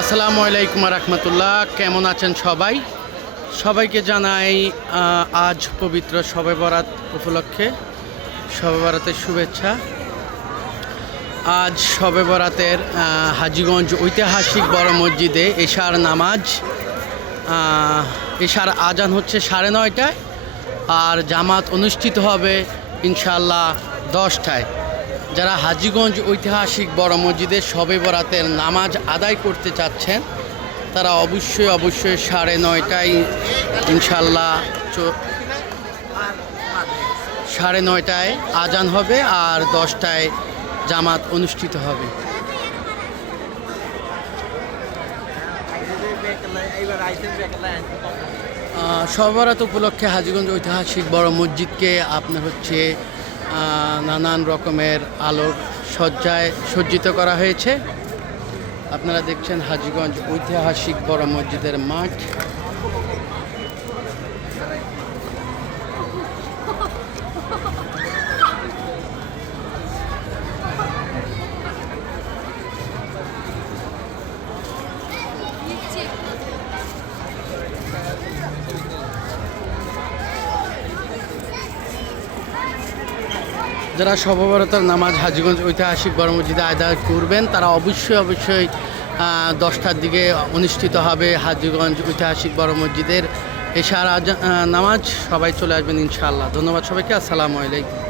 আসসালামু আলাইকুম রহমতুল্লাহ। কেমন আছেন সবাই? সবাইকে জানাই আজ পবিত্র শবে বরাত উপলক্ষে শবে বরাতের শুভেচ্ছা। আজ শবে বরাতের হাজীগঞ্জ ঐতিহাসিক বড় মসজিদে এশার নামাজ, এশার আজান হচ্ছে 9:30টায় আর জামাত অনুষ্ঠিত হবে ইনশাআল্লাহ 10টায়। যারা হাজীগঞ্জ ঐতিহাসিক বড় মসজিদে শবে বরাতের নামাজ আদায় করতে চাচ্ছেন তারা অবশ্যই 9:30টায় ইনশাআল্লাহ 9:30টায় আজান হবে আর 10টায় জামাত অনুষ্ঠিত হবে। শবে বরাত উপলক্ষে হাজীগঞ্জ ঐতিহাসিক বড় মসজিদকে আপনার হচ্ছে নানান রকমের আলোর সজ্জায় সজ্জিত করা হয়েছে। আপনারা দেখছেন হাজীগঞ্জ ঐতিহাসিক বড় মসজিদের মাঠ। যারা শবে বরাতের নামাজ হাজীগঞ্জ ঐতিহাসিক বড় মসজিদে আদায় করবেন তারা অবশ্যই 10টার দিকে অনুষ্ঠিত হবে হাজীগঞ্জ ঐতিহাসিক বড় মসজিদের এশার নামাজ। সবাই চলে আসবেন ইনশাআল্লাহ। ধন্যবাদ সবাইকে। আসসালামু আলাইকুম।